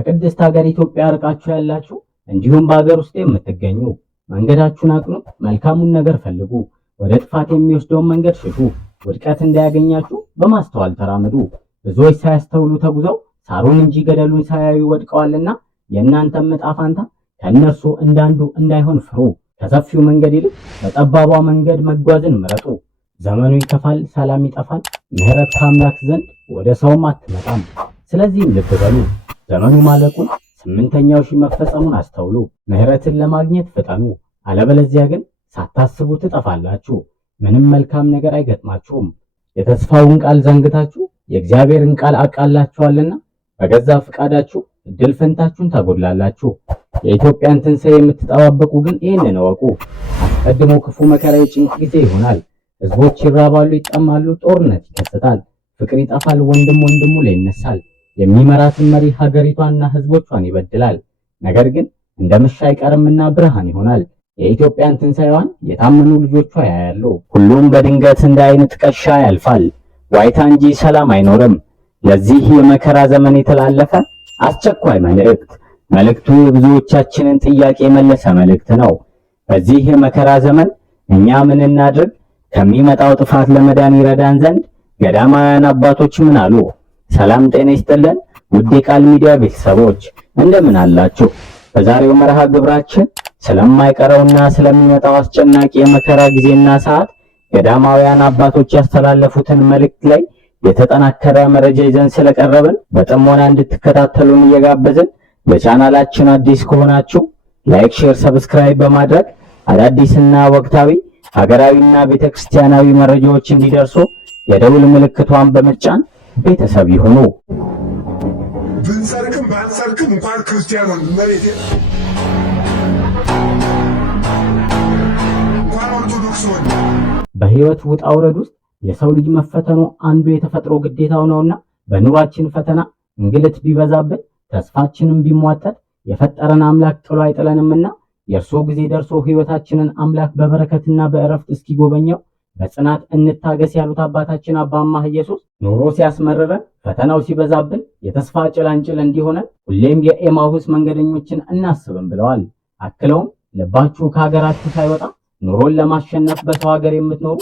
ከቅድስት ሀገር ኢትዮጵያ ርቃችሁ ያላችሁ እንዲሁም በሀገር ውስጥ የምትገኙ መንገዳችሁን አቅኑ፣ መልካሙን ነገር ፈልጉ፣ ወደ ጥፋት የሚወስደውን መንገድ ሽሹ፣ ውድቀት እንዳያገኛችሁ በማስተዋል ተራመዱ። ብዙዎች ሳያስተውሉ ተጉዘው ሳሩን እንጂ ገደሉን ሳያዩ ወድቀዋልና የእናንተም ዕጣ ፈንታ ከእነርሱ እንዳንዱ እንዳይሆን ፍሩ። ከሰፊው መንገድ ይልቅ በጠባቧ መንገድ መጓዝን ምረጡ። ዘመኑ ይከፋል፣ ሰላም ይጠፋል፣ ምሕረት ከአምላክ ዘንድ ወደ ሰውም አትመጣም። ስለዚህም ልብ በሉ፣ ዘመኑ ማለቁን፣ ስምንተኛው ሺህ መፈጸሙን አስተውሉ። ምሕረትን ለማግኘት ፍጠኑ፣ አለበለዚያ ግን ሳታስቡ ትጠፋላችሁ። ምንም መልካም ነገር አይገጥማችሁም። የተስፋውን ቃል ዘንግታችሁ የእግዚአብሔርን ቃል አቃላችኋልና በገዛ ፍቃዳችሁ እድል ፈንታችሁን ታጎድላላችሁ። የኢትዮጵያን ትንሣኤ የምትጠባበቁ ግን ይህንን እወቁ። አስቀድሞ ክፉ መከራ የጭንቅ ጊዜ ይሆናል። ሕዝቦች ይራባሉ፣ ይጠማሉ፣ ጦርነት ይከሰታል፣ ፍቅር ይጠፋል፣ ወንድም ወንድሙ ላይ ይነሳል። የሚመራትን መሪ ሀገሪቷንና ሕዝቦቿን ይበድላል። ነገር ግን እንደ መሻ አይቀርምና ብርሃን ይሆናል። የኢትዮጵያን ትንሣኤዋን የታመኑ ልጆቿ ያያሉ። ሁሉም በድንገት እንደ ዓይን ጥቀሻ ያልፋል፣ ዋይታ እንጂ ሰላም አይኖርም። ለዚህ የመከራ ዘመን የተላለፈ አስቸኳይ መልእክቱ የብዙዎቻችንን ጥያቄ የመለሰ መልእክት ነው። በዚህ የመከራ ዘመን እኛ ምን እናድርግ? ከሚመጣው ጥፋት ለመዳን ይረዳን ዘንድ ገዳማውያን አባቶች ምን አሉ? ሰላም ጤና ይስጥልን ውድ የቃል ሚዲያ ቤተሰቦች እንደምን አላችሁ? በዛሬው መርሃ ግብራችን ስለማይቀረውና ስለሚመጣው አስጨናቂ የመከራ ጊዜና ሰዓት ገዳማውያን አባቶች ያስተላለፉትን መልእክት ላይ የተጠናከረ መረጃ ይዘን ስለቀረብን በጥሞና እንድትከታተሉን እየጋበዝን ለቻናላችን አዲስ ከሆናችሁ ላይክ፣ ሼር፣ ሰብስክራይብ በማድረግ አዳዲስና ወቅታዊ ሀገራዊና ቤተክርስቲያናዊ መረጃዎች እንዲደርሱ የደውል ምልክቷን በመጫን ቤተሰብ ይሁኑ። ብንሰርቅም ባንሰርቅም እንኳን ክርስቲያኑን መሬት እንኳን ኦርቶዶክስ ሆነ በህይወት ውጣ ውረድ ውስጥ የሰው ልጅ መፈተኑ አንዱ የተፈጥሮ ግዴታው ነውና በኑራችን ፈተና እንግልት ቢበዛብን ተስፋችንን ቢሟጠጥ የፈጠረን አምላክ ጥሎ አይጥለንምና የእርሱ ጊዜ ደርሶ ህይወታችንን አምላክ በበረከትና በእረፍት እስኪጎበኘው በጽናት እንታገስ ያሉት አባታችን አባ አምሃ ኢየሱስ ኑሮ ሲያስመረረን ፈተናው ሲበዛብን የተስፋ ጭላንጭል እንዲሆነን ሁሌም የኤማሁስ መንገደኞችን እናስብም ብለዋል። አክለውም ልባችሁ ከሀገራችሁ ሳይወጣ ኑሮን ለማሸነፍ በሰው ሀገር የምትኖሩ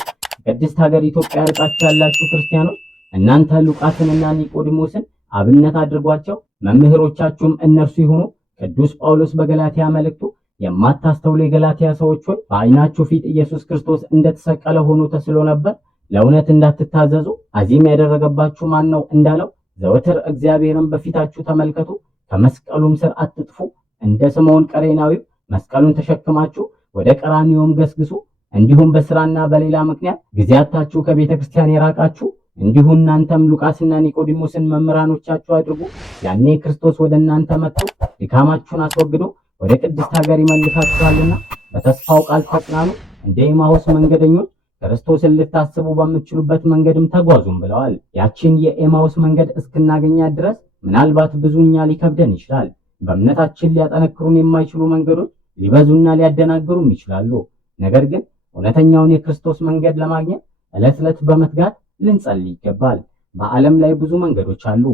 ቅድስት ሀገር ኢትዮጵያ ርቃችሁ ያላችሁ ክርስቲያኖች እናንተ ሉቃስንና ኒቆዲሞስን አብነት አድርጓቸው፣ መምህሮቻችሁም እነርሱ ይሁኑ። ቅዱስ ጳውሎስ በገላትያ መልእክቱ የማታስተውሉ የገላትያ ሰዎች ሆይ በዓይናችሁ ፊት ኢየሱስ ክርስቶስ እንደተሰቀለ ሆኖ ተስሎ ነበር፣ ለእውነት እንዳትታዘዙ አዚም ያደረገባችሁ ማን ነው እንዳለው ዘወትር እግዚአብሔርን በፊታችሁ ተመልከቱ፣ ከመስቀሉም ስር አትጥፉ። እንደ ስምዖን ቀሬናዊው መስቀሉን ተሸክማችሁ ወደ ቀራንዮም ገስግሱ። እንዲሁም በስራና በሌላ ምክንያት ጊዜያታችሁ ከቤተ ክርስቲያን የራቃችሁ እንዲሁ እናንተም ሉቃስና ኒቆዲሞስን መምህራኖቻችሁ አድርጉ። ያኔ ክርስቶስ ወደ እናንተ መጥቶ ድካማችሁን አስወግዶ ወደ ቅድስት ሀገር ይመልሳችኋልና በተስፋው ቃል ተጽናኑ። እንደ ኤማሁስ መንገደኞች ክርስቶስን ልታስቡ በምትችሉበት መንገድም ተጓዙም ብለዋል። ያችን የኤማሁስ መንገድ እስክናገኛት ድረስ ምናልባት ብዙኛ ሊከብደን ይችላል። በእምነታችን ሊያጠነክሩን የማይችሉ መንገዶች ሊበዙና ሊያደናግሩም ይችላሉ። ነገር ግን እውነተኛውን የክርስቶስ መንገድ ለማግኘት ዕለት ዕለት በመትጋት ልንጸልይ ይገባል። በዓለም ላይ ብዙ መንገዶች አሉ።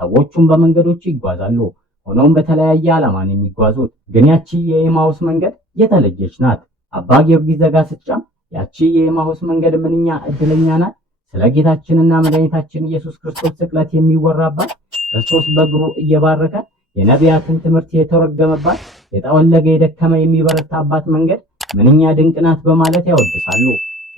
ሰዎቹም በመንገዶቹ ይጓዛሉ። ሆኖም በተለያየ ዓላማን የሚጓዙት ግን ያቺ የኤማሁስ መንገድ የተለየች ናት። አባ ጊዮርጊስ ዘጋስጫም ያቺ የኤማሁስ መንገድ ምንኛ እድለኛ ናት፣ ስለ ጌታችንና መድኃኒታችን ኢየሱስ ክርስቶስ ስቅለት የሚወራባት፣ ክርስቶስ በእግሩ እየባረከ የነቢያትን ትምህርት የተረገመባት፣ የጠወለገ የደከመ የሚበረታባት መንገድ ምንኛ ድንቅ ናት በማለት ያወድሳሉ።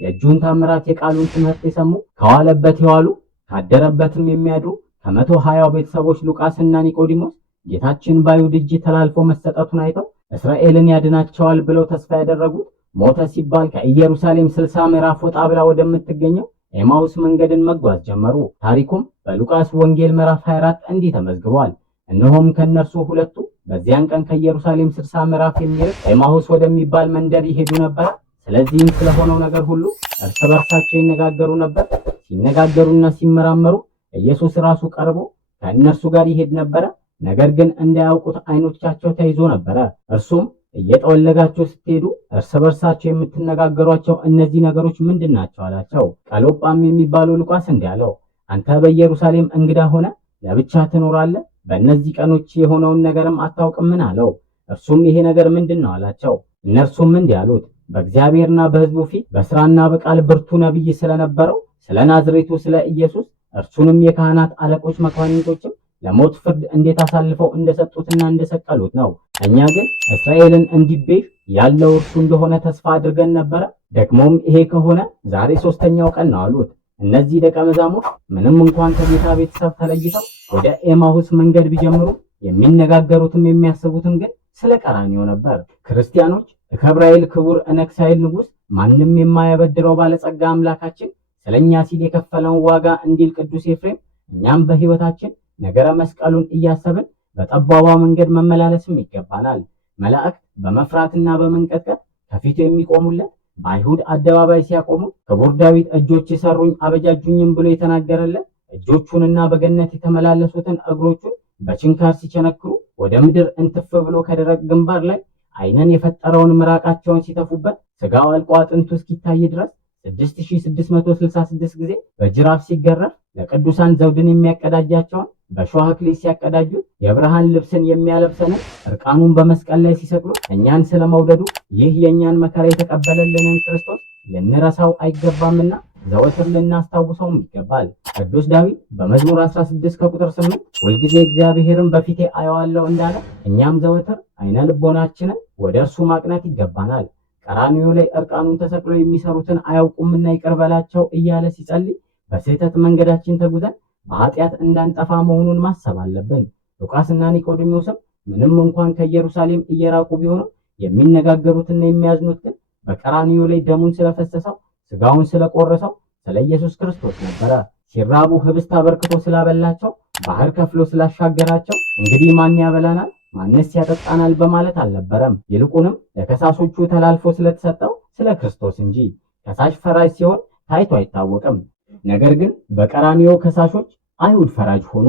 የእጁን ታምራት የቃሉን ትምህርት የሰሙ ከዋለበት የዋሉ ካደረበትም የሚያድሩ ከ120 ቤተሰቦች ሉቃስና ኒቆዲሞስ ጌታችን በአይሁድ እጅ ተላልፎ መሰጠቱን አይተው እስራኤልን ያድናቸዋል ብለው ተስፋ ያደረጉት ሞተ ሲባል ከኢየሩሳሌም 60 ምዕራፍ ወጣ ብላ ወደምትገኘው ኤማሁስ መንገድን መጓዝ ጀመሩ። ታሪኩም በሉቃስ ወንጌል ምዕራፍ 24 እንዲህ ተመዝግቧል። እነሆም ከነርሱ ሁለቱ በዚያን ቀን ከኢየሩሳሌም 60 ምዕራፍ የሚርቅ ኤማሁስ ወደሚባል መንደር ይሄዱ ነበር። ስለዚህም ስለሆነው ነገር ሁሉ እርስ በርሳቸው ይነጋገሩ ነበር። ሲነጋገሩና ሲመራመሩ ኢየሱስ ራሱ ቀርቦ ከእነርሱ ጋር ይሄድ ነበረ። ነገር ግን እንዳያውቁት ዓይኖቻቸው ተይዞ ነበረ። እርሱም እየጠወለጋችሁ ስትሄዱ እርስ በርሳቸው የምትነጋገሯቸው እነዚህ ነገሮች ምንድናቸው አላቸው። ቀሎጳም የሚባለው ሉቃስ እንዲህ አለው፣ አንተ በኢየሩሳሌም እንግዳ ሆነ ለብቻ ትኖራለህ? በእነዚህ ቀኖች የሆነውን ነገርም አታውቅምን አለው። እርሱም ይሄ ነገር ምንድነው አላቸው። እነርሱም እንዲህ አሉት፣ በእግዚአብሔርና በሕዝቡ ፊት በሥራና በቃል ብርቱ ነቢይ ስለነበረው ስለ ናዝሬቱ ስለ ኢየሱስ እርሱንም የካህናት አለቆች መኳንንቶችም ለሞት ፍርድ እንዴት አሳልፈው እንደሰጡትና እንደሰቀሉት ነው። እኛ ግን እስራኤልን እንዲቤዥ ያለው እርሱ እንደሆነ ተስፋ አድርገን ነበረ። ደግሞም ይሄ ከሆነ ዛሬ 3ኛው ቀን ነው አሉት። እነዚህ ደቀ መዛሙርት ምንም እንኳን ከጌታ ቤተሰብ ተለይተው ወደ ኤማሁስ መንገድ ቢጀምሩ የሚነጋገሩትም የሚያስቡትም ግን ስለ ቀራንዮ ነበር። ክርስቲያኖች እከብራይል ክቡር እነግሣይል ንጉሥ ማንም የማያበድረው ባለጸጋ አምላካችን ስለኛ ሲል የከፈለውን ዋጋ እንዲል ቅዱስ ኤፍሬም እኛም በሕይወታችን ነገረ መስቀሉን እያሰብን በጠባቧ መንገድ መመላለስም ይገባናል። መላእክት በመፍራትና በመንቀጥቀጥ ከፊቱ የሚቆሙለት በአይሁድ አደባባይ ሲያቆሙ ክቡር ዳዊት እጆች የሰሩኝ አበጃጁኝም ብሎ የተናገረለት እጆቹንና በገነት የተመላለሱትን እግሮቹን በችንካር ሲቸነክሩ ወደ ምድር እንትፍ ብሎ ከደረቅ ግንባር ላይ ዓይንን የፈጠረውን ምራቃቸውን ሲተፉበት ስጋው አልቆ አጥንቱ እስኪታይ ድረስ 6666 ጊዜ በጅራፍ ሲገረፍ ለቅዱሳን ዘውድን የሚያቀዳጃቸውን በሾህ አክሊል ሲያቀዳጁት የብርሃን ልብስን የሚያለብሰንን እርቃኑን በመስቀል ላይ ሲሰቅሉ እኛን ስለመውደዱ ይህ የእኛን መከራ የተቀበለልንን ክርስቶስ ልንረሳው አይገባምና ዘወትር ልናስታውሰውም ይገባል። ቅዱስ ዳዊት በመዝሙር 16 ከቁጥር 8 ሁልጊዜ እግዚአብሔርን በፊቴ አየዋለሁ እንዳለ እኛም ዘወትር አይነ ልቦናችንን ወደ እርሱ ማቅናት ይገባናል። ቀራንዮ ላይ እርቃኑን ተሰቅሎ የሚሰሩትን አያውቁምና ይቅር በላቸው እያለ ሲጸልይ በስህተት መንገዳችን ተጉዘን በኃጢአት እንዳንጠፋ መሆኑን ማሰብ አለብን። ሉቃስና ኒቆዲሞስም ምንም እንኳን ከኢየሩሳሌም እየራቁ ቢሆኑም የሚነጋገሩትና የሚያዝኑት ግን በቀራንዮ ላይ ደሙን ስለፈሰሰው ስጋውን ስለቆረሰው ስለ ኢየሱስ ክርስቶስ ነበረ። ሲራቡ ህብስት አበርክቶ ስላበላቸው፣ ባህር ከፍሎ ስላሻገራቸው እንግዲህ ማን ያበላናል ማንስ ያጠጣናል በማለት አልነበረም። ይልቁንም ለከሳሾቹ ተላልፎ ስለተሰጠው ስለ ክርስቶስ እንጂ። ከሳሽ ፈራጅ ሲሆን ታይቶ አይታወቅም። ነገር ግን በቀራንዮ ከሳሾች አይሁድ ፈራጅ ሆኑ።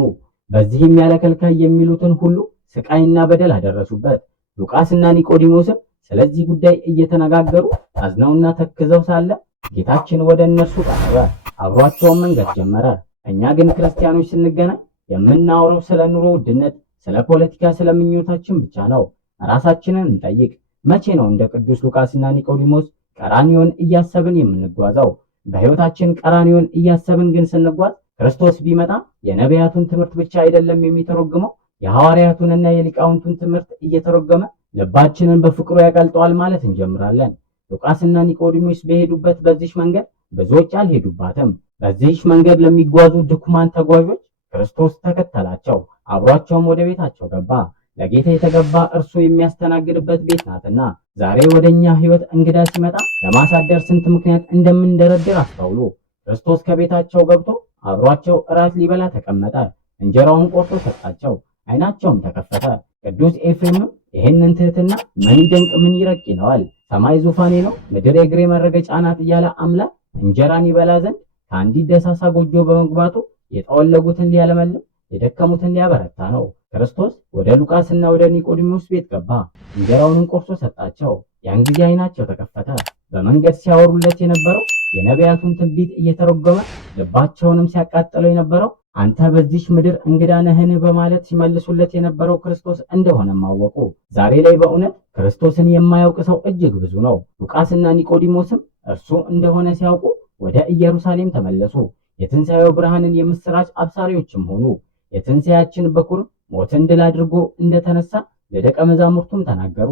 በዚህም ያለ ከልካይ የሚሉትን ሁሉ ስቃይና በደል አደረሱበት። ሉቃስና ኒቆዲሞስም ስለዚህ ጉዳይ እየተነጋገሩ አዝነውና ተክዘው ሳለ ጌታችን ወደ እነርሱ ቀረበ፣ አብሯቸውን መንገድ ጀመረ። እኛ ግን ክርስቲያኖች ስንገናኝ የምናወራው ስለ ኑሮ ውድነት፣ ስለ ፖለቲካ፣ ስለ ምኞታችን ብቻ ነው። ራሳችንን እንጠይቅ። መቼ ነው እንደ ቅዱስ ሉቃስና ኒቆዲሞስ ቀራንዮን እያሰብን የምንጓዘው? በሕይወታችን ቀራንዮን እያሰብን ግን ስንጓዝ ክርስቶስ ቢመጣ የነቢያቱን ትምህርት ብቻ አይደለም የሚተረጉመው፣ የሐዋርያቱንና የሊቃውንቱን ትምህርት እየተረጎመ ልባችንን በፍቅሩ ያቀልጠዋል ማለት እንጀምራለን። ሉቃስና ኒቆዲሞስ በሄዱበት በዚህች መንገድ ብዙዎች አልሄዱባትም። በዚህች መንገድ ለሚጓዙ ድኩማን ተጓዦች ክርስቶስ ተከተላቸው፣ አብሯቸውም ወደ ቤታቸው ገባ። ለጌታ የተገባ እርሱ የሚያስተናግድበት ቤት ናትና። ዛሬ ወደኛ ሕይወት እንግዳ ሲመጣ ለማሳደር ስንት ምክንያት እንደምንደረድር አስተውሉ። ክርስቶስ ከቤታቸው ገብቶ አብሯቸው እራት ሊበላ ተቀመጠ። እንጀራውን ቆርጦ ሰጣቸው፣ ዓይናቸውም ተከፈተ። ቅዱስ ኤፍሬምም ይህንን ትህትና ምን ይደንቅ ምን ይረቅ ይለዋል። ሰማይ ዙፋኔ ነው፣ ምድር የእግሬ መረገጫ ናት እያለ አምላክ እንጀራን ይበላ ዘንድ ከአንዲት ደሳሳ ጎጆ በመግባቱ የጠወለጉትን ሊያለመልም የደከሙትን ሊያበረታ ነው። ክርስቶስ ወደ ሉቃስና ወደ ኒቆዲሞስ ቤት ገባ። እንጀራውንም ቆርሶ ሰጣቸው። ያን ጊዜ ዓይናቸው ተከፈተ። በመንገድ ሲያወሩለት የነበረው የነቢያቱን ትንቢት እየተረጎመ ልባቸውንም ሲያቃጥለው የነበረው አንተ በዚች ምድር እንግዳ ነህን በማለት ሲመልሱለት የነበረው ክርስቶስ እንደሆነም አወቁ። ዛሬ ላይ በእውነት ክርስቶስን የማያውቅ ሰው እጅግ ብዙ ነው። ሉቃስና ኒቆዲሞስም እርሱ እንደሆነ ሲያውቁ ወደ ኢየሩሳሌም ተመለሱ። የትንሣኤው ብርሃንን የምስራች አብሳሪዎችም ሆኑ። የትንሣኤያችን በኩር ሞትን ድል አድርጎ እንደተነሳ ለደቀ መዛሙርቱም ተናገሩ።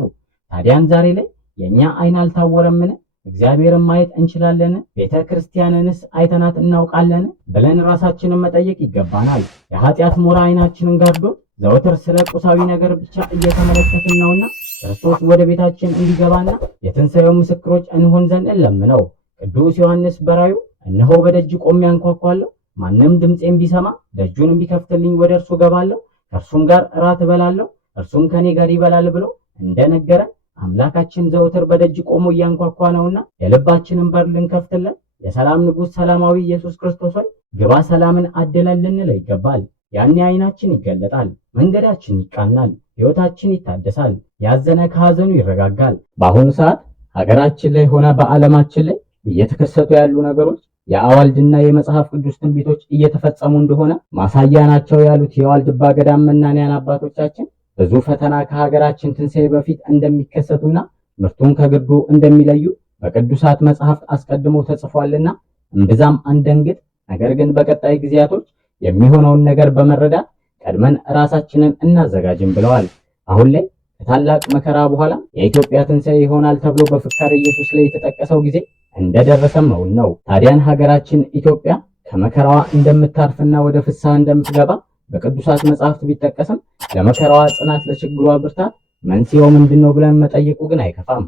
ታዲያን ዛሬ ላይ የኛ ዓይን አልታወረምን? እግዚአብሔርን ማየት እንችላለን? ቤተ ክርስቲያንንስ አይተናት እናውቃለን? ብለን ራሳችንን መጠየቅ ይገባናል። የኃጢአት ሞራ ዓይናችንን ጋርዶት ዘወትር ስለ ቁሳዊ ነገር ብቻ እየተመለከትን ነውና ክርስቶስ ወደ ቤታችን እንዲገባና የትንሣኤው ምስክሮች እንሆን ዘንድ እንለምነው። ቅዱስ ዮሐንስ በራዩ እነሆ በደጅ ቆሜ አንኳኳለሁ፣ ማንም ድምፄን ቢሰማ ደጁንም ቢከፍትልኝ ወደ እርሱ ገባለሁ፣ ከእርሱም ጋር እራት እበላለሁ፣ እርሱም ከኔ ጋር ይበላል ብሎ እንደነገረን አምላካችን ዘውትር በደጅ ቆሞ እያንኳኳ ነውና የልባችንን በር ልንከፍትለት የሰላም ንጉሥ ሰላማዊ ኢየሱስ ክርስቶስ ሆይ ግባ፣ ሰላምን አድለን ልንለው ይገባል። ያኔ ዓይናችን ይገለጣል፣ መንገዳችን ይቃናል፣ ሕይወታችን ይታደሳል፣ ያዘነ ከሐዘኑ ይረጋጋል። በአሁኑ ሰዓት ሀገራችን ላይ ሆነ በዓለማችን ላይ እየተከሰቱ ያሉ ነገሮች የአዋልድና የመጽሐፍ ቅዱስ ትንቢቶች እየተፈጸሙ እንደሆነ ማሳያ ናቸው ያሉት የዋልድባ ገዳም መናንያን አባቶቻችን ብዙ ፈተና ከሀገራችን ትንሣኤ በፊት እንደሚከሰቱና ምርቱን ከግርዱ እንደሚለዩ በቅዱሳት መጽሐፍት አስቀድሞ ተጽፏልና እምብዛም አንደንግጥ፣ ነገር ግን በቀጣይ ጊዜያቶች የሚሆነውን ነገር በመረዳት ቀድመን ራሳችንን እናዘጋጅም ብለዋል። አሁን ላይ ከታላቅ መከራ በኋላ የኢትዮጵያ ትንሣኤ ይሆናል ተብሎ በፍካሬ ኢየሱስ ላይ የተጠቀሰው ጊዜ እንደደረሰም ነው። ታዲያን ሀገራችን ኢትዮጵያ ከመከራዋ እንደምታርፍና ወደ ፍስሐ እንደምትገባ በቅዱሳት መጽሐፍት ቢጠቀስም ለመከራዋ ጽናት፣ ለችግሯ ብርታት መንስኤው ምንድነው ብለን መጠየቁ ግን አይከፋም።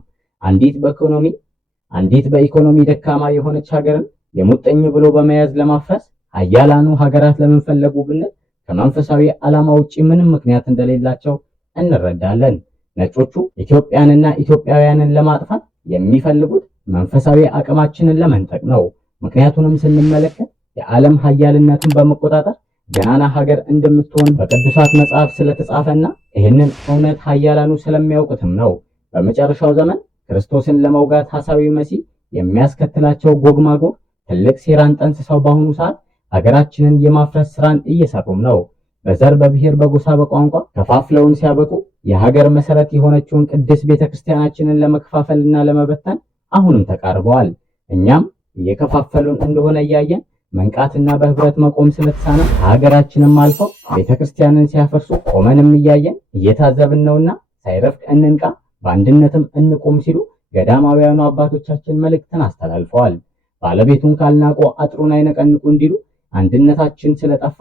አንዲት በኢኮኖሚ ደካማ የሆነች ሀገርን የሙጥኝ ብሎ በመያዝ ለማፍረስ ኃያላኑ ሀገራት ለምን ፈለጉ ብንል ከመንፈሳዊ ዓላማ ውጪ ምንም ምክንያት እንደሌላቸው እንረዳለን። ነጮቹ ኢትዮጵያንና ኢትዮጵያውያንን ለማጥፋት የሚፈልጉት መንፈሳዊ አቅማችንን ለመንጠቅ ነው። ምክንያቱንም ስንመለከት የዓለም ኃያልነትን በመቆጣጠር ገናና ሀገር እንደምትሆን በቅዱሳት መጽሐፍ ስለተጻፈና ይህንን እውነት ኃያላኑ ስለሚያውቁትም ነው። በመጨረሻው ዘመን ክርስቶስን ለመውጋት ሐሳዊ መሲህ የሚያስከትላቸው ጎግ ማጎግ ትልቅ ሴራን ጠንስሰው በአሁኑ ሰዓት ሀገራችንን የማፍረስ ስራን እየሰሩም ነው። በዘር፣ በብሔር፣ በጎሳ፣ በቋንቋ ከፋፍለውን ሲያበቁ የሀገር መሰረት የሆነችውን ቅድስት ቤተክርስቲያናችንን ለመከፋፈልና ለመበተን አሁንም ተቃርበዋል። እኛም እየከፋፈሉን እንደሆነ እያየን መንቃትና በህብረት መቆም ስለተሳነ ሀገራችንም አልፈው ቤተክርስቲያንን ሲያፈርሱ ቆመንም እያየን እየታዘብን ነውና ሳይረፍድ እንንቃ፣ በአንድነትም እንቁም ሲሉ ገዳማውያኑ አባቶቻችን መልእክትን አስተላልፈዋል። ባለቤቱን ካልናቁ አጥሩን አይነቀንቁ እንዲሉ አንድነታችን ስለጠፋ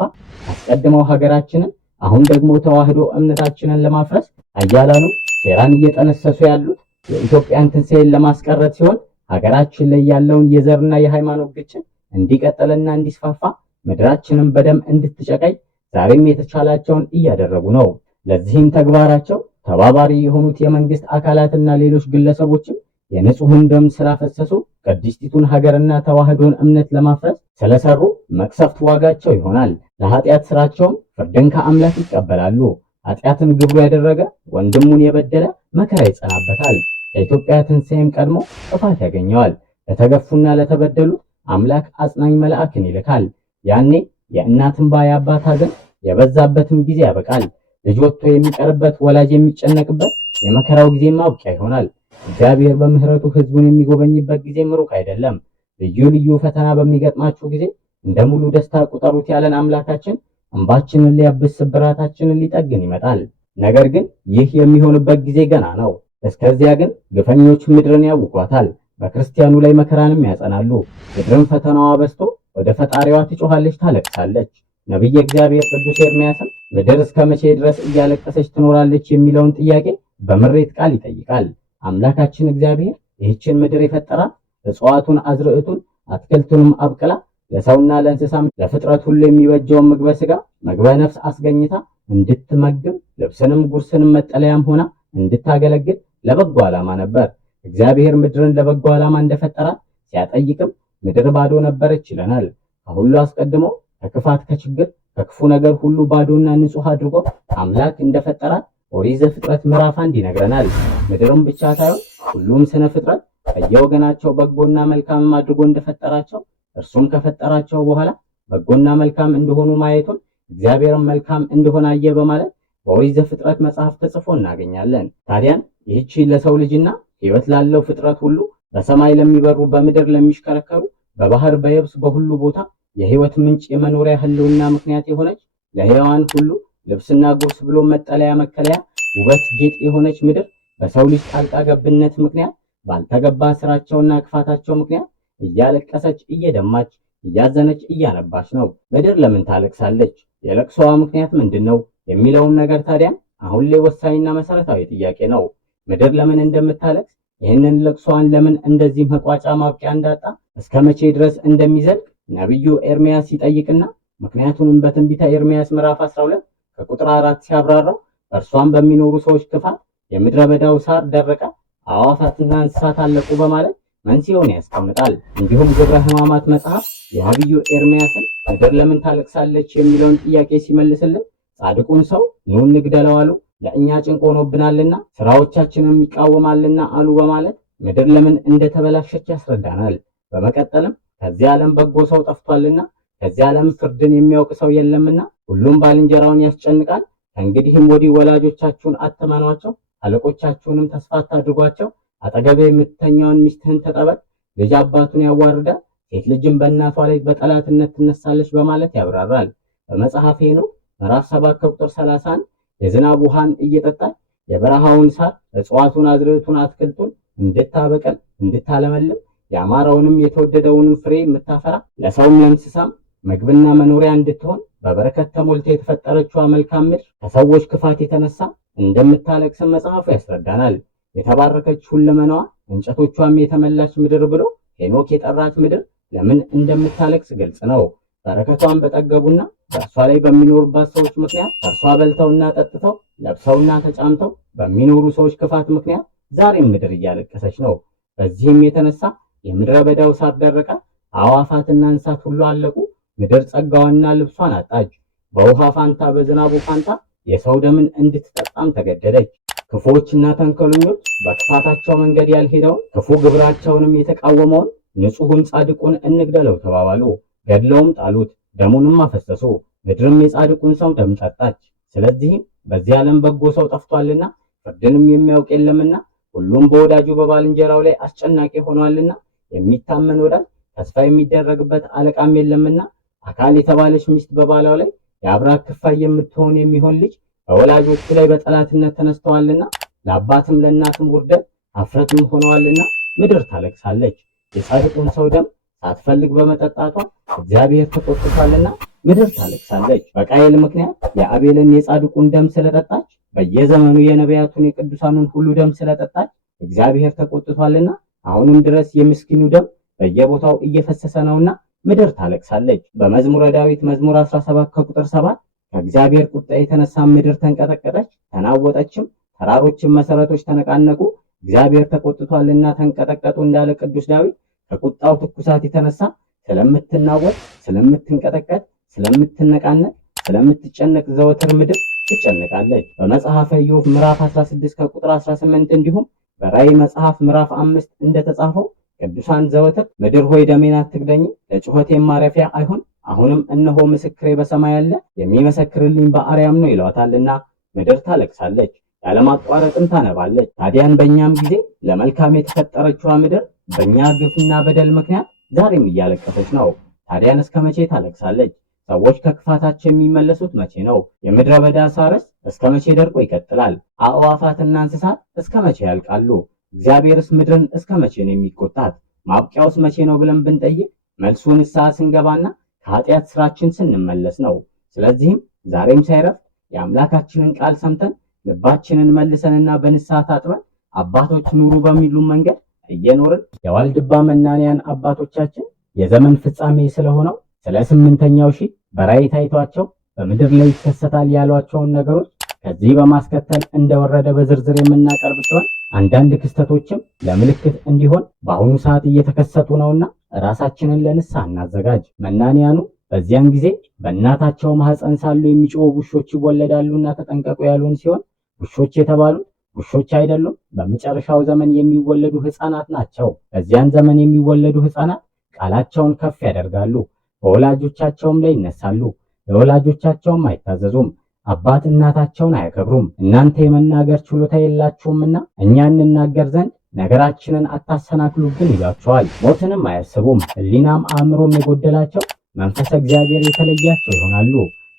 አስቀድመው ሀገራችንን አሁን ደግሞ ተዋህዶ እምነታችንን ለማፍረስ ኃያላኑ ሴራን እየጠነሰሱ ያሉት የኢትዮጵያን ትንሣኤን ለማስቀረት ሲሆን ሀገራችን ላይ ያለውን የዘርና የሃይማኖት ግጭት እንዲቀጥልና እንዲስፋፋ ምድራችንን በደም እንድትጨቀይ ዛሬም የተቻላቸውን እያደረጉ ነው። ለዚህም ተግባራቸው ተባባሪ የሆኑት የመንግስት አካላትና ሌሎች ግለሰቦችም የንጹህን ደም ስላፈሰሱ ቅድስቲቱን ሀገርና ተዋህዶን እምነት ለማፍረስ ስለሰሩ መቅሰፍት ዋጋቸው ይሆናል። ለኃጢአት ስራቸውም ፍርድን ከአምላክ ይቀበላሉ። ኃጢአትን ግብሩ ያደረገ ወንድሙን የበደለ መከራ ይጸናበታል። የኢትዮጵያ ትንሣኤም ቀድሞ ጥፋት ያገኘዋል። ለተገፉና ለተበደሉት አምላክ አጽናኝ መልአክን ይልካል። ያኔ የእናት እንባ የአባት ሐዘን የበዛበትም ጊዜ ያበቃል። ልጅ ወጥቶ የሚቀርበት ወላጅ የሚጨነቅበት የመከራው ጊዜ ማብቂያ ይሆናል። እግዚአብሔር በምህረቱ ሕዝቡን የሚጎበኝበት ጊዜም ሩቅ አይደለም። ልዩ ልዩ ፈተና በሚገጥማችሁ ጊዜ እንደ ሙሉ ደስታ ቁጠሩት ያለን አምላካችን እንባችንን ሊያብስ ስብራታችንን ሊጠግን ይመጣል። ነገር ግን ይህ የሚሆንበት ጊዜ ገና ነው። እስከዚያ ግን ግፈኞች ምድርን ያውቋታል፣ በክርስቲያኑ ላይ መከራንም ያጸናሉ። ምድርን ፈተናዋ በዝቶ ወደ ፈጣሪዋ ትጮኻለች፣ ታለቅሳለች። ነቢየ እግዚአብሔር ቅዱስ ኤርምያስም ምድር እስከ መቼ ድረስ እያለቀሰች ትኖራለች የሚለውን ጥያቄ በምሬት ቃል ይጠይቃል። አምላካችን እግዚአብሔር ይህችን ምድር የፈጠራት እጽዋቱን፣ አዝርዕቱን፣ አትክልቱንም አብቅላ ለሰውና ለእንስሳም ለፍጥረት ሁሉ የሚበጀውን ምግበ ሥጋ ምግበ ነፍስ አስገኝታ እንድትመግብ ልብስንም ጉርስንም መጠለያም ሆና እንድታገለግል ለበጎ ዓላማ ነበር። እግዚአብሔር ምድርን ለበጎ ዓላማ እንደፈጠራት ሲያጠይቅም ምድር ባዶ ነበረች ይለናል። ከሁሉ አስቀድሞ ከክፋት፣ ከችግር፣ ከክፉ ነገር ሁሉ ባዶና ንጹህ አድርጎ አምላክ እንደፈጠራት ኦሪት ዘፍጥረት ምዕራፍ 1 ይነግረናል። ምድርም ብቻ ሳይሆን ሁሉም ስነ ፍጥረት በየወገናቸው በጎና መልካም አድርጎ እንደፈጠራቸው እርሱም ከፈጠራቸው በኋላ በጎና መልካም እንደሆኑ ማየቱን እግዚአብሔርም መልካም እንደሆነ አየ በማለት በኦሪት ዘፍጥረት መጽሐፍ ተጽፎ እናገኛለን። ታዲያን ይህቺ ለሰው ልጅና ሕይወት ላለው ፍጥረት ሁሉ በሰማይ ለሚበሩ በምድር ለሚሽከረከሩ በባህር በየብስ በሁሉ ቦታ የሕይወት ምንጭ የመኖሪያ ህልውና ምክንያት የሆነች ለሕያዋን ሁሉ ልብስና ጉርስ ብሎ መጠለያ መከለያ ውበት ጌጥ የሆነች ምድር በሰው ልጅ ጣልቃ ገብነት ምክንያት ባልተገባ ስራቸውና ክፋታቸው ምክንያት እያለቀሰች እየደማች እያዘነች እያነባች ነው። ምድር ለምን ታለቅሳለች? የለቅሶዋ ምክንያት ምንድነው? የሚለውን ነገር ታዲያ አሁን ላይ ወሳኝና መሰረታዊ ጥያቄ ነው። ምድር ለምን እንደምታለቅስ፣ ይህንን ለቅሶዋን ለምን እንደዚህ መቋጫ ማብቂያ እንዳጣ፣ እስከ መቼ ድረስ እንደሚዘልቅ ነብዩ ኤርምያስ ሲጠይቅና ምክንያቱንም በትንቢተ ኤርምያስ ምዕራፍ 12 ከቁጥር 4 ሲያብራራው በእርሷም በሚኖሩ ሰዎች ክፋት የምድረ በዳው ሳር ደረቀ፣ አዕዋፋትና እንስሳት አለቁ በማለት መንስኤውን ያስቀምጣል። እንዲሁም ግብረ ሕማማት መጽሐፍ የነብዩ ኤርምያስን ምድር ለምን ታለቅሳለች የሚለውን ጥያቄ ሲመልስልን ጻድቁን ሰው ኑ እንግደለው አሉ፣ ለእኛ ጭንቅ ሆኖብናልና ስራዎቻችንን ይቃወማልና አሉ በማለት ምድር ለምን እንደተበላሸች ያስረዳናል። በመቀጠልም ከዚህ ዓለም በጎ ሰው ጠፍቷልና ከዚህ ዓለም ፍርድን የሚያውቅ ሰው የለምና ሁሉም ባልንጀራውን ያስጨንቃል። ከእንግዲህም ወዲህ ወላጆቻችሁን አትመኗቸው፣ አለቆቻችሁንም ተስፋ አታድርጓቸው። አጠገቤ የምትተኛውን ሚስትህን ተጠበቅ። ልጅ አባቱን ያዋርዳል፣ ሴት ልጅም በእናቷ ላይ በጠላትነት ትነሳለች በማለት ያብራራል። በመጽሐፈ ሄኖክ ምዕራፍ 7 ቁጥር 31 የዝናብ ውሃን እየጠጣች የበረሃውን ሳር እጽዋቱን፣ አዝርዕቱን፣ አትክልቱን እንድታበቀል እንድታለመልም ያማረውንም የተወደደውንም ፍሬ የምታፈራ ለሰውም ለእንስሳም ምግብና መኖሪያ እንድትሆን በበረከት ተሞልታ የተፈጠረችዋ መልካም ምድር ከሰዎች ክፋት የተነሳ እንደምታለቅስ መጽሐፉ ያስረዳናል። የተባረከች ሁለመናዋ እንጨቶቿም የተመላች ምድር ብሎ ሄኖክ የጠራት ምድር ለምን እንደምታለቅስ ግልጽ ነው። በረከቷን በጠገቡና በእርሷ ላይ በሚኖሩባት ሰዎች ምክንያት ከእርሷ በልተውና ጠጥተው ለብሰውና ተጫምተው በሚኖሩ ሰዎች ክፋት ምክንያት ዛሬም ምድር እያለቀሰች ነው። በዚህም የተነሳ የምድረ በዳው ሳር ደረቀ፣ አዕዋፋትና እንስሳት ሁሉ አለቁ። ምድር ጸጋዋና ልብሷን አጣች። በውሃ ፋንታ በዝናቡ ፋንታ የሰው ደምን እንድትጠጣም ተገደደች። ክፉዎችና ተንኮለኞች በክፋታቸው መንገድ ያልሄደውን ክፉ ግብራቸውንም የተቃወመውን ንጹሑን ጻድቁን እንግደለው ተባባሉ። ገድለውም ጣሉት፣ ደሙንም አፈሰሱ። ምድርም የጻድቁን ሰው ደም ጠጣች። ስለዚህም በዚህ ዓለም በጎ ሰው ጠፍቷልና ፍርድንም የሚያውቅ የለምና ሁሉም በወዳጁ በባልንጀራው ላይ አስጨናቂ ሆኗልና የሚታመን ወዳጅ ተስፋ የሚደረግበት አለቃም የለምና አካል የተባለች ሚስት በባሏ ላይ የአብራክ ክፋይ የምትሆን የሚሆን ልጅ በወላጆቹ ላይ በጠላትነት ተነስተዋልና ለአባትም ለእናትም ውርደት ኀፍረትም ሆነዋልና ምድር ታለቅሳለች። የጻድቁን ሰው ደም ሳትፈልግ በመጠጣቷ እግዚአብሔር ተቆጥቷልና ምድር ታለቅሳለች። በቃየል ምክንያት የአቤልን የጻድቁን ደም ስለጠጣች በየዘመኑ የነቢያቱን የቅዱሳኑን ሁሉ ደም ስለጠጣች እግዚአብሔር ተቆጥቷልና አሁንም ድረስ የምስኪኑ ደም በየቦታው እየፈሰሰ ነውና ምድር ታለቅሳለች። በመዝሙረ ዳዊት መዝሙር 17 ከቁጥር 7 ከእግዚአብሔር ቁጣ የተነሳ ምድር ተንቀጠቀጠች ተናወጠችም፣ ተራሮችም መሰረቶች ተነቃነቁ፣ እግዚአብሔር ተቆጥቷልና ተንቀጠቀጡ እንዳለ ቅዱስ ዳዊት ከቁጣው ትኩሳት የተነሳ ስለምትናወጥ፣ ስለምትንቀጠቀጥ፣ ስለምትነቃነቅ፣ ስለምትጨነቅ ዘወትር ምድር ትጨነቃለች። በመጽሐፈ ኢዮብ ምዕራፍ 16 ከቁጥር 18 እንዲሁም በራእይ መጽሐፍ ምዕራፍ 5 እንደተጻፈው ቅዱሳን ዘወትር ምድር ሆይ ደሜን አትክደኝ፣ ለጩኸቴም ማረፊያ አይሁን፣ አሁንም እነሆ ምስክሬ በሰማይ አለ፣ የሚመሰክርልኝ በአርያም ነው ይሏታልና ምድር ታለቅሳለች፣ ያለማቋረጥም ታነባለች። ታዲያን በእኛም ጊዜ ለመልካም የተፈጠረችዋ ምድር በእኛ ግፍና በደል ምክንያት ዛሬም እያለቀሰች ነው። ታዲያን እስከ መቼ ታለቅሳለች? ሰዎች ከክፋታቸው የሚመለሱት መቼ ነው? የምድረ በዳ ሳርስ እስከ መቼ ደርቆ ይቀጥላል? አዕዋፋትና እንስሳት እስከ መቼ ያልቃሉ? እግዚአብሔርስ ምድርን እስከ መቼ ነው የሚቆጣት? ማብቂያውስ መቼ ነው ብለን ብንጠይቅ መልሱ ንስሐ ስንገባና ከኃጢአት ስራችን ስንመለስ ነው። ስለዚህም ዛሬም ሳይረፍድ የአምላካችንን ቃል ሰምተን ልባችንን መልሰንና በንስሐ ታጥበን አባቶች ኑሩ በሚሉ መንገድ እየኖርን የዋልድባ መናንያን አባቶቻችን የዘመን ፍጻሜ ስለሆነው ስለ 8ኛው ሺህ በራእይ ታይቷቸው በምድር ላይ ይከሰታል ያሏቸውን ነገሮች ከዚህ በማስከተል እንደወረደ በዝርዝር የምናቀርብ ሲሆን አንዳንድ ክስተቶችም ለምልክት እንዲሆን በአሁኑ ሰዓት እየተከሰቱ ነውና ራሳችንን ለንስሐ እናዘጋጅ። መናንያኑ በዚያን ጊዜ በእናታቸው ማህፀን ሳሉ የሚጮሁ ውሾች ይወለዳሉና ተጠንቀቁ ያሉን ሲሆን ውሾች የተባሉት ውሾች አይደሉም፣ በመጨረሻው ዘመን የሚወለዱ ሕፃናት ናቸው። በዚያን ዘመን የሚወለዱ ሕፃናት ቃላቸውን ከፍ ያደርጋሉ፣ በወላጆቻቸውም ላይ ይነሳሉ፣ ለወላጆቻቸውም አይታዘዙም፣ አባት እናታቸውን አያከብሩም። እናንተ የመናገር ችሎታ የላችሁምና እኛ እንናገር ዘንድ ነገራችንን አታሰናክሉብን ይሏቸዋል። ሞትንም አያስቡም፣ ሕሊናም አእምሮም የጎደላቸው መንፈሰ እግዚአብሔር የተለያቸው ይሆናሉ።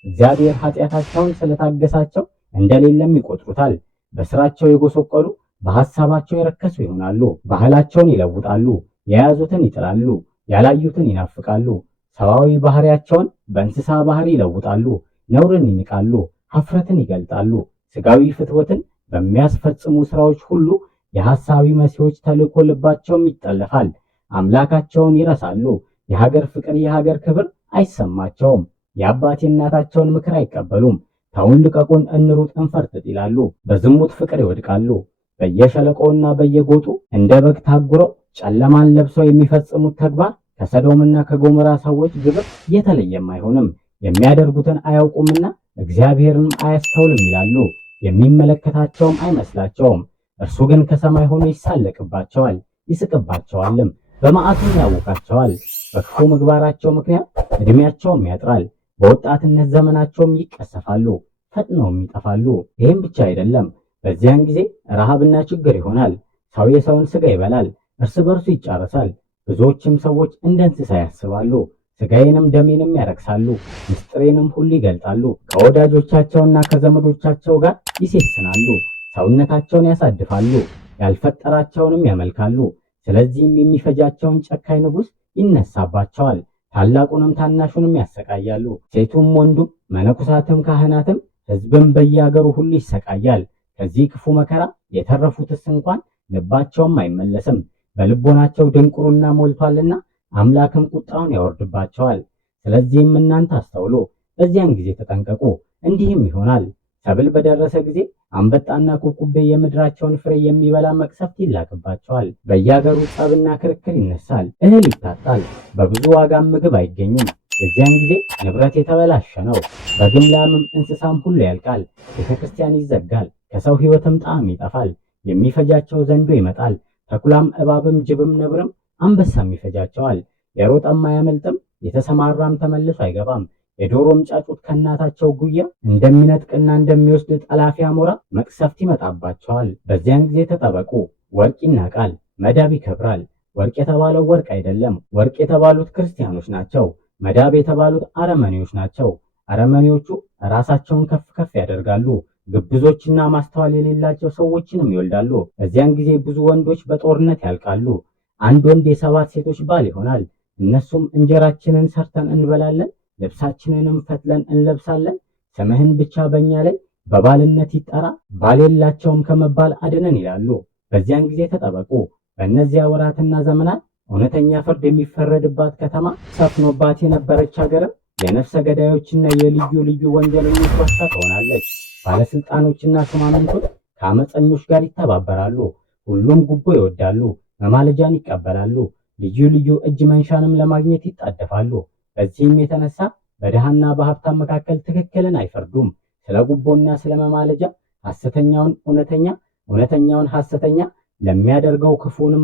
እግዚአብሔር ኃጢአታቸውን ስለታገሳቸው እንደሌለም ይቆጥሩታል። በስራቸው የጎሰቆሉ በሐሳባቸው የረከሱ ይሆናሉ። ባህላቸውን ይለውጣሉ፣ የያዙትን ይጥላሉ፣ ያላዩትን ይናፍቃሉ። ሰዋዊ ባህሪያቸውን በእንስሳ ባህሪ ይለውጣሉ። ነውርን ይንቃሉ፣ ኀፍረትን ይገልጣሉ። ስጋዊ ፍትወትን በሚያስፈጽሙ ስራዎች ሁሉ የሐሳዊ መሲዎች ተልእኮ ልባቸውም ይጠለፋል። አምላካቸውን ይረሳሉ። የሀገር ፍቅር የሀገር ክብር አይሰማቸውም። የአባት የእናታቸውን ምክር አይቀበሉም። ተውን ልቀቁን እንሩጥ እንፈርጥጥ ይላሉ። በዝሙት ፍቅር ይወድቃሉ። በየሸለቆውና በየጎጡ እንደ በግ ታጉረው ጨለማን ለብሰው የሚፈጽሙት ተግባር ከሰዶምና ከጎሞራ ሰዎች ግብር የተለየም አይሆንም። የሚያደርጉትን አያውቁምና እግዚአብሔርንም አያስተውልም ይላሉ። የሚመለከታቸውም አይመስላቸውም። እርሱ ግን ከሰማይ ሆኖ ይሳለቅባቸዋል፣ ይስቅባቸዋልም። በመዓቱም ያውቃቸዋል። በክፉ ምግባራቸው ምክንያት ዕድሜያቸውም ያጥራል። በወጣትነት ዘመናቸውም ይቀሰፋሉ፣ ፈጥነውም ይጠፋሉ። ይህም ብቻ አይደለም፣ በዚያን ጊዜ ረሃብና ችግር ይሆናል። ሰው የሰውን ሥጋ ይበላል፣ እርስ በርሱ ይጫረሳል። ብዙዎችም ሰዎች እንደ እንስሳ ያስባሉ፣ ሥጋዬንም ደሜንም ያረክሳሉ፣ ምስጢሬንም ሁሉ ይገልጣሉ። ከወዳጆቻቸውና ከዘመዶቻቸው ጋር ይሴስናሉ፣ ሰውነታቸውን ያሳድፋሉ፣ ያልፈጠራቸውንም ያመልካሉ። ስለዚህም የሚፈጃቸውን ጨካኝ ንጉሥ ይነሳባቸዋል፣ ታላቁንም ታናሹንም ያሰቃያሉ። ሴቱም ወንዱም፣ መነኩሳትም ካህናትም፣ ሕዝብም በየአገሩ ሁሉ ይሰቃያል። ከዚህ ክፉ መከራ የተረፉትስ እንኳን ልባቸውም አይመለስም፣ በልቦናቸው ድንቁርና ሞልቷልና አምላክም ቁጣውን ያወርድባቸዋል። ስለዚህም እናንተ አስተውሉ፣ በዚያን ጊዜ ተጠንቀቁ። እንዲህም ይሆናል፣ ሰብል በደረሰ ጊዜ አንበጣና ኩብኩቤ የምድራቸውን ፍሬ የሚበላ መቅሰፍት ይላክባቸዋል። በየአገሩ ጸብና ክርክር ይነሳል፣ እህል ይታጣል፣ በብዙ ዋጋም ምግብ አይገኝም። የዚያን ጊዜ ንብረት የተበላሸ ነው፣ በግም ላምም እንስሳም ሁሉ ያልቃል። ቤተ ክርስቲያን ይዘጋል፣ ከሰው ሕይወትም ጣዕም ይጠፋል። የሚፈጃቸው ዘንዶ ይመጣል፣ ተኩላም እባብም ጅብም ነብርም አንበሳም ይፈጃቸዋል። የሮጠም አያመልጥም፣ የተሰማራም ተመልሶ አይገባም። የዶሮም ጫጩት ከእናታቸው ጉያ እንደሚነጥቅና እንደሚወስድ ጠላፊ አሞራ መቅሰፍት ይመጣባቸዋል። በዚያን ጊዜ ተጠበቁ። ወርቅ ይናቃል፣ መዳብ ይከብራል። ወርቅ የተባለው ወርቅ አይደለም፣ ወርቅ የተባሉት ክርስቲያኖች ናቸው። መዳብ የተባሉት አረመኔዎች ናቸው። አረመኔዎቹ ራሳቸውን ከፍ ከፍ ያደርጋሉ፣ ግብዞችና ማስተዋል የሌላቸው ሰዎችንም ይወልዳሉ። በዚያን ጊዜ ብዙ ወንዶች በጦርነት ያልቃሉ። አንድ ወንድ የ7 ሴቶች ባል ይሆናል። እነሱም እንጀራችንን ሰርተን እንበላለን፣ ልብሳችንንም ፈትለን እንለብሳለን። ስምህን ብቻ በእኛ ላይ በባልነት ይጠራ፣ ባል የላቸውም ከመባል አድነን ይላሉ። በዚያን ጊዜ ተጠበቁ። በእነዚያ ወራትና ዘመናት እውነተኛ ፍርድ የሚፈረድባት ከተማ ሰፍኖባት የነበረች ሀገርም የነፍሰ ገዳዮችና የልዩ ልዩ ወንጀለኞች ዋሻ ትሆናለች። ባለስልጣኖችና ሹማምንቶች ከአመፀኞች ጋር ይተባበራሉ። ሁሉም ጉቦ ይወዳሉ፣ መማለጃን ይቀበላሉ፣ ልዩ ልዩ እጅ መንሻንም ለማግኘት ይጣደፋሉ። በዚህም የተነሳ በድሃና በሀብታም መካከል ትክክልን አይፈርዱም። ስለ ጉቦና ስለ መማለጃ ሐሰተኛውን እውነተኛ፣ እውነተኛውን ሐሰተኛ ለሚያደርገው ክፉንም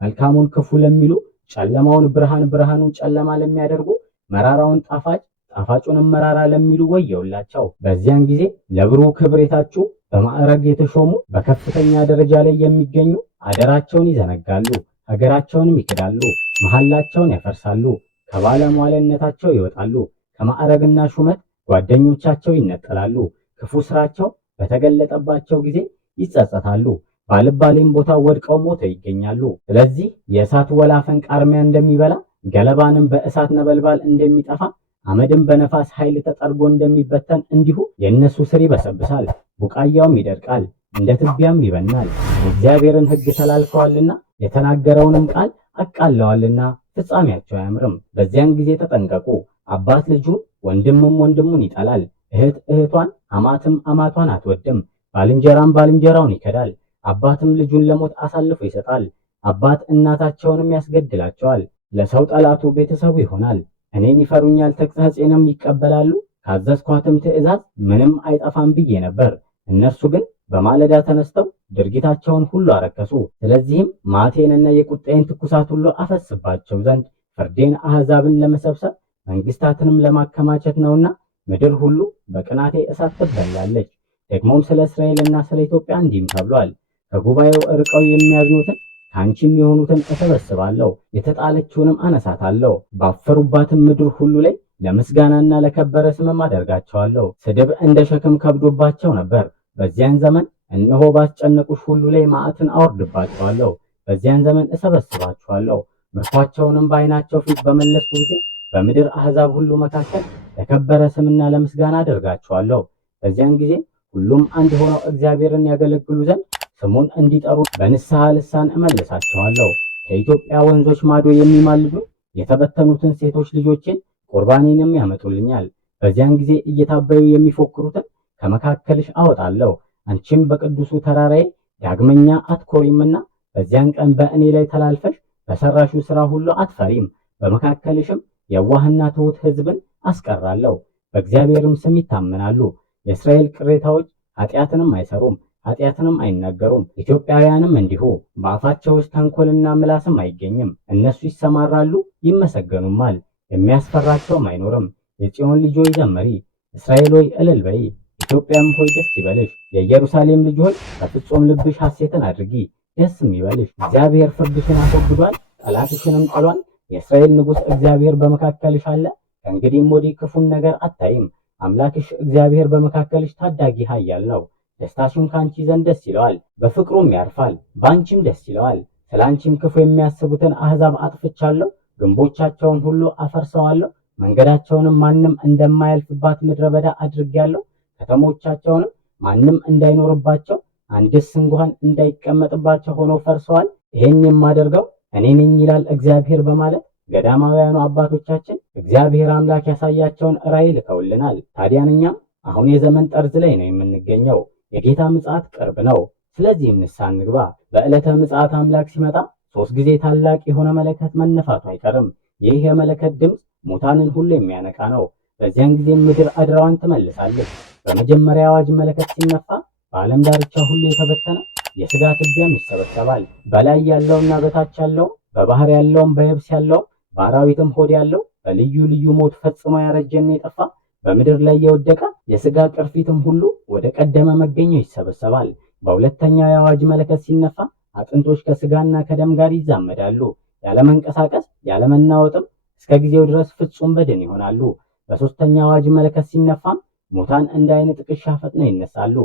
መልካሙን ክፉ ለሚሉ፣ ጨለማውን ብርሃን፣ ብርሃኑን ጨለማ ለሚያደርጉ፣ መራራውን ጣፋጭ፣ ጣፋጩንም መራራ ለሚሉ ወየውላቸው። በዚያን ጊዜ ለብሩህ ክብር የታጩ፣ በማዕረግ የተሾሙ፣ በከፍተኛ ደረጃ ላይ የሚገኙ አደራቸውን ይዘነጋሉ፣ ሀገራቸውንም ይክዳሉ፣ መሐላቸውን ያፈርሳሉ፣ ከባለሟልነታቸው ይወጣሉ፣ ከማዕረግና ሹመት ጓደኞቻቸው ይነጠላሉ። ክፉ ስራቸው በተገለጠባቸው ጊዜ ይጸጸታሉ፣ ባልባሌም ቦታ ወድቀው ሞተው ይገኛሉ። ስለዚህ የእሳት ወላፈን ቃርሚያ እንደሚበላ፣ ገለባንም በእሳት ነበልባል እንደሚጠፋ፣ አመድም በነፋስ ኃይል ተጠርጎ እንደሚበተን እንዲሁ የእነሱ ስር ይበሰብሳል፣ ቡቃያውም ይደርቃል፣ እንደ ትቢያም ይበናል። የእግዚአብሔርን ሕግ ተላልፈዋልና የተናገረውንም ቃል አቃለዋልና ፍጻሜያቸው አያምርም። በዚያን ጊዜ ተጠንቀቁ። አባት ልጁን፣ ወንድምም ወንድሙን ይጠላል፣ እህት እህቷን፣ አማትም አማቷን አትወድም። ባልንጀራም ባልንጀራውን ይከዳል። አባትም ልጁን ለሞት አሳልፎ ይሰጣል። አባት እናታቸውንም ያስገድላቸዋል። ለሰው ጠላቱ ቤተሰቡ ይሆናል። እኔን ይፈሩኛል፣ ተግሣጼንም ይቀበላሉ። ካዘዝኳትም ትእዛዝ ምንም አይጠፋም ብዬ ነበር። እነርሱ ግን በማለዳ ተነስተው ድርጊታቸውን ሁሉ አረከሱ። ስለዚህም መዓቴንና የቁጣዬን ትኩሳት ሁሉ አፈስባቸው ዘንድ ፍርዴን አሕዛብን ለመሰብሰብ መንግስታትንም ለማከማቸት ነውና ምድር ሁሉ በቅናቴ እሳት ትበላለች። ደግሞም ስለ እስራኤልና ስለ ኢትዮጵያ እንዲህም ተብሏል። ከጉባኤው እርቀው የሚያዝኑትን ከአንቺም የሆኑትን እሰበስባለሁ፣ የተጣለችውንም አነሳታለሁ። ባፈሩባትም ምድር ሁሉ ላይ ለምስጋናና ለከበረ ስምም አደርጋቸዋለሁ። ስድብ እንደ ሸክም ከብዶባቸው ነበር። በዚያን ዘመን እነሆ ባስጨነቁሽ ሁሉ ላይ መዓትን አወርድባቸዋለሁ። በዚያን ዘመን እሰበስባቸዋለሁ። ምርኳቸውንም በዓይናቸው ፊት በመለስኩ ጊዜ በምድር አሕዛብ ሁሉ መካከል ለከበረ ስምና ለምስጋና አደርጋቸዋለሁ። በዚያን ጊዜ ሁሉም አንድ ሆነው እግዚአብሔርን ያገለግሉ ዘንድ ስሙን እንዲጠሩ በንስሐ ልሳን እመልሳቸዋለሁ። ከኢትዮጵያ ወንዞች ማዶ የሚማልዱ የተበተኑትን ሴቶች ልጆችን ቁርባኔንም ያመጡልኛል። በዚያን ጊዜ እየታበዩ የሚፎክሩትን ከመካከልሽ አወጣለሁ። አንቺም በቅዱሱ ተራራዬ ዳግመኛ አትኮሪምና በዚያን ቀን በእኔ ላይ ተላልፈሽ በሰራሹ ሥራ ሁሉ አትፈሪም። በመካከልሽም የዋህና ትሑት ሕዝብን አስቀራለሁ፣ በእግዚአብሔርም ስም ይታመናሉ። የእስራኤል ቅሬታዎች ኃጢአትንም አይሰሩም፣ ኃጢአትንም አይናገሩም። ኢትዮጵያውያንም እንዲሁ በአፋቸው ውስጥ ተንኮልና ምላስም አይገኝም። እነሱ ይሰማራሉ ይመሰገኑማል፣ የሚያስፈራቸውም አይኖርም። የጽዮን ልጅ ሆይ ዘምሪ፣ እስራኤል ሆይ እልል በይ፣ ኢትዮጵያም ሆይ ደስ ይበልሽ። የኢየሩሳሌም ልጅ ሆይ በፍጹም ልብሽ ሐሴትን አድርጊ፣ ደስም ይበልሽ። እግዚአብሔር ፍርድሽን አስወግዷል፣ ጠላትሽንም ጥሏል። የእስራኤል ንጉሥ እግዚአብሔር በመካከልሽ አለ። ከእንግዲህም ወዲህ ክፉን ነገር አታይም። አምላክሽ እግዚአብሔር በመካከልሽ ታዳጊ ኃያል ነው። ደስታሽም ከአንቺ ዘንድ ደስ ይለዋል፣ በፍቅሩም ያርፋል፣ በአንቺም ደስ ይለዋል። ስለ አንቺም ክፉ የሚያስቡትን አሕዛብ አጥፍቻለሁ፣ ግንቦቻቸውን ሁሉ አፈርሰዋለሁ። መንገዳቸውንም ማንም እንደማያልፍባት ምድረ በዳ አድርጌያለሁ። ከተሞቻቸውንም ማንም እንዳይኖርባቸው አንድስ እንኳን እንዳይቀመጥባቸው ሆነው ፈርሰዋል። ይህን የማደርገው እኔ ነኝ ይላል እግዚአብሔር በማለት ገዳማውያኑ አባቶቻችን እግዚአብሔር አምላክ ያሳያቸውን ራእይ ልከውልናል። ታዲያን እኛም አሁን የዘመን ጠርዝ ላይ ነው የምንገኘው። የጌታ ምጽአት ቅርብ ነው። ስለዚህም ንስሐ እንግባ። በዕለተ ምጽአት አምላክ ሲመጣ 3 ጊዜ ታላቅ የሆነ መለከት መነፋቱ አይቀርም። ይህ የመለከት ድምፅ ሙታንን ሁሉ የሚያነቃ ነው። በዚያን ጊዜ ምድር አድራዋን ትመልሳለች። በመጀመሪያ አዋጅ መለከት ሲነፋ በዓለም ዳርቻ ሁሉ የተበተነ የሥጋ ትቢያም ይሰበሰባል። በላይ ያለውና በታች ያለው፣ በባህር ያለውም በየብስ ያለው፣ በአራዊትም ሆድ ያለው በልዩ ልዩ ሞት ፈጽሞ ያረጀና የጠፋ በምድር ላይ የወደቀ የሥጋ ቅርፊትም ሁሉ ወደ ቀደመ መገኘው ይሰበሰባል። በሁለተኛው የአዋጅ መለከት ሲነፋ አጥንቶች ከሥጋና ከደም ጋር ይዛመዳሉ። ያለመንቀሳቀስ ያለመናወጥም እስከ ጊዜው ድረስ ፍጹም በድን ይሆናሉ። በሦስተኛው አዋጅ መለከት ሲነፋም ሙታን እንደ ዓይን ጥቅሻ ፈጥነው ይነሳሉ።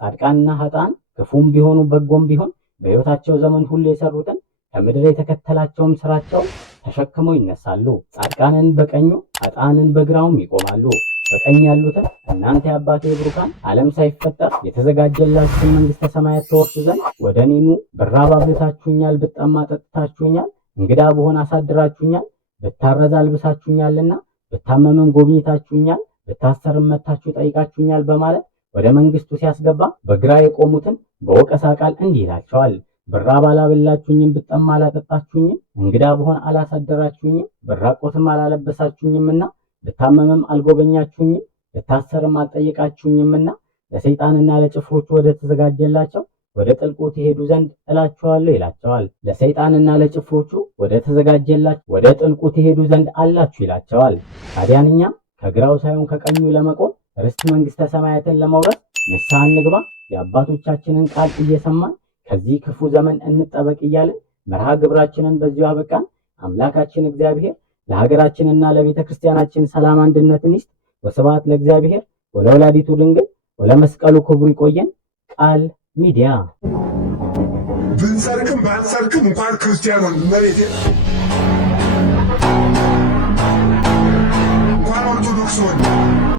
ጻድቃንና ኃጥአን ክፉም ቢሆኑ በጎም ቢሆን በሕይወታቸው ዘመን ሁሉ የሰሩትን ከምድር የተከተላቸውም ስራቸው ተሸክመው ይነሳሉ። ጻድቃንን በቀኙ ኃጥአንን በግራውም ይቆማሉ። በቀኝ ያሉትን እናንተ የአባቴ ብሩካን ዓለም ሳይፈጠር የተዘጋጀላችሁን መንግሥተ ሰማያት ተወርሱ ዘንድ ወደ እኔ ኑ። ብራብ አብልታችሁኛል፣ ብጠማ ጠጥታችሁኛል፣ እንግዳ ብሆን አሳድራችሁኛል፣ ብታረዝ አልብሳችሁኛልና፣ ብታመምም ጎብኝታችሁኛል፣ ብታሰርም መታችሁ ጠይቃችሁኛል በማለት ወደ መንግሥቱ ሲያስገባ በግራ የቆሙትን በወቀሳ ቃል እንዲህ ይላቸዋል። ብራብ አላበላችሁኝም፣ ብጠማ አላጠጣችሁኝም፣ እንግዳ ብሆን አላሳደራችሁኝም፣ ብራቆትም አላለበሳችሁኝምና፣ ብታመምም አልጎበኛችሁኝም፣ ብታሰርም አልጠየቃችሁኝምና ለሰይጣንና ለጭፍሮቹ ወደ ተዘጋጀላቸው ወደ ጥልቁ ትሄዱ ዘንድ እላችኋለሁ ይላቸዋል። ለሰይጣንና ለጭፍሮቹ ወደ ተዘጋጀላቸው ወደ ጥልቁ ትሄዱ ዘንድ አላችሁ ይላቸዋል። ታዲያን እኛም ከግራው ሳይሆን ከቀኙ ለመቆም ርስት መንግሥተ ሰማያትን ለመውረስ ንስሐ እንግባ። የአባቶቻችንን ቃል እየሰማን ከዚህ ክፉ ዘመን እንጠበቅ እያልን መርሃ ግብራችንን በዚሁ አበቃን። አምላካችን እግዚአብሔር ለሀገራችንና ለቤተ ክርስቲያናችን ሰላም አንድነትን ይስጥ። ወስብሐት ለእግዚአብሔር ወለወላዲቱ ድንግል ወለመስቀሉ ክቡር። ይቆየን። ቃል ሚዲያ። ብንሰርቅም ባንሰርቅም እንኳን ክርስቲያኑን መሬት እንኳን ኦርቶዶክስ ሆነ